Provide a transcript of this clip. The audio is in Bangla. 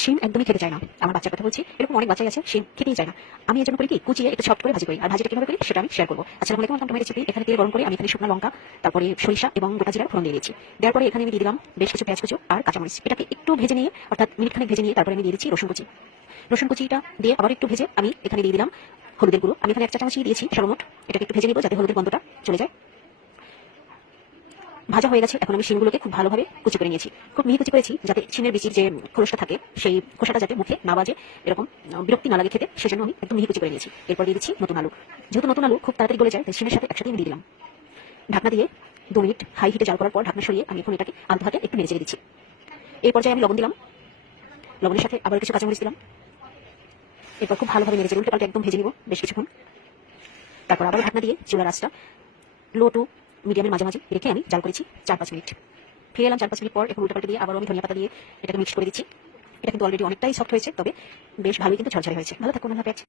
শিম একদমই খেতে চায় না। আমার বাচ্চার কথা বলছি, এরকম অনেক বাচ্চাই আছে শিম খেতেই চায় না। আমি এর জন্য করি কি, কুচিয়ে একটু সফট করে ভাজি করি। আর ভাজিটা কিভাবে করি সেটা আমি শেয়ার করবো। আসসালামু আলাইকুম, ওয়েলকাম টু মাই রেসিপি। এখানে তেল গরম করে আমি এখানে শুকনো লঙ্কা, তারপরে সরিষা এবং গোটা জিরার ফোড়ন দিয়ে দিয়েছি। দেওয়ার পরে এখানে আমি দিয়ে দিলাম বেশ কিছু পেঁয়াজ কুচি আর কাঁচামরিচ। এটাকে একটু ভেজে নিয়ে, অর্থাৎ মিনিটখানেক ভেজে নিয়ে তারপরে আমি দিয়ে দিচ্ছি রসুন কুচি। রসুন কুচিটা দিয়ে আবার একটু ভেজে আমি এখানে দিয়ে দিলাম হলুদের গুঁড়ো। আমি এখানে 1 চা চামচই দিয়েছি সর্বমোট। এটাকে একটু ভেজে নিব যাতে হলুদের গন্ধটা চলে যায়। ভাজা হয়ে গেছে, এখন আমি শিমগুলোকে খুব ভালোভাবে কুচি করে নিয়েছি। খুব মিহি কুচি করেছি যাতে শিমের বিচির যে খোলসটা থাকে সেই খোসাটা যাতে মুখে না বাজে, এরকম বিরক্তি না লাগে খেতে, সেজন্য আমি একদম মিহি কুচি করে নিয়েছি। এরপর দিয়ে দিচ্ছি নতুন আলু। যেহেতু নতুন আলু খুব তাড়াতাড়ি গলে যায়, তাই শিমের সাথে একসাথে আমি দিয়ে দিলাম। ঢাকনা দিয়ে 2 মিনিট হাই হিটে জাল করার পর ঢাকনা সরিয়ে আমি এখন এটাকে আলতো হাতে একটু নেড়ে চেড়ে দিচ্ছি। এই পর্যায়ে আমি লবণ দিলাম, লবণের সাথে আবার কিছু কাঁচামরিচ দিলাম। এরপর খুব ভালোভাবে নেড়ে চেড়ে উল্টে পাল্টে একদম ভেজে নিব বেশ কিছুক্ষণ। তারপর আবার ঢাকনা দিয়ে চুলার আঁচটা লো টু মিডিয়ামের মাঝামাঝি রেখে আমি জাল করেছি 4-5 মিনিট। ফিরে এলাম 4-5 মিনিট পর। এখন উল্টো পাল্টে দিয়ে আবার আমি ধনিয়া পাতা দিয়ে এটাকে মিক্স করে দিচ্ছি। এটা কিন্তু অলরেডি অনেকটাই সফট হয়েছে, তবে বেশ ভালোই কিন্তু ঝরঝরে হয়েছে। ভালো থাকুন, আল্লাহ হাফেজ।